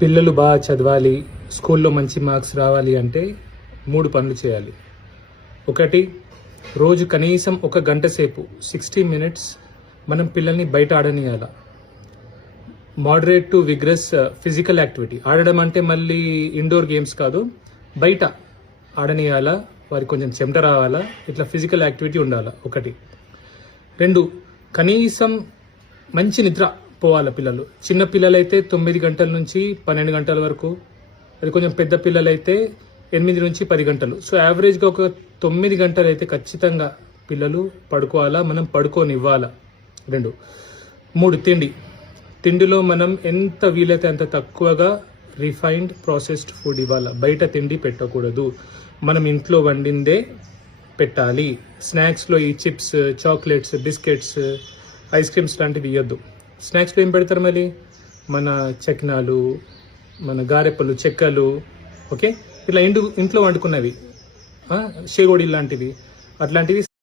పిల్లలు బాగా చదవాలి, స్కూల్లో మంచి మార్క్స్ రావాలి అంటే 3 పనులు చేయాలి. ఒకటి, రోజు కనీసం 1 గంట సేపు 60 మినిట్స్ మనం పిల్లల్ని బయట ఆడనీయాల. Moderate to vigorous physical activity. ఆడడం అంటే మళ్ళీ ఇండోర్ గేమ్స్ కాదు, బయట ఆడనీయాలా, వారికి కొంచెం చెమట రావాలా, ఇట్లా ఫిజికల్ యాక్టివిటీ ఉండాలా. ఒకటి. 2, కనీసం మంచి నిద్ర పోవాలి పిల్లలు. చిన్న పిల్లలైతే 9 గంటల నుంచి 12 గంటల వరకు, అది కొంచెం పెద్ద పిల్లలైతే 8 నుంచి 10 గంటలు. సో యావరేజ్గా ఒక 9 గంటలు అయితే ఖచ్చితంగా పిల్లలు పడుకోవాలా, మనం పడుకోనివ్వాలా. 2. 3, తిండిలో మనం ఎంత వీలైతే అంత తక్కువగా రిఫైన్డ్ ప్రాసెస్డ్ ఫుడ్ ఇవ్వాలా. బయట తిండి పెట్టకూడదు, మనం ఇంట్లో వండిందే పెట్టాలి. స్నాక్స్లో ఈ chips, chocolates, biscuits, ice creams లాంటివి ఇవ్వద్దు. స్నాక్స్లో ఏం పెడతారు మళ్ళీ? మన చక్నాలు, మన గారెప్పలు, చెక్కలు, ఓకే, ఇట్లా ఇంట్లో వండుకున్నవి, షేగోడి లాంటివి, అట్లాంటివి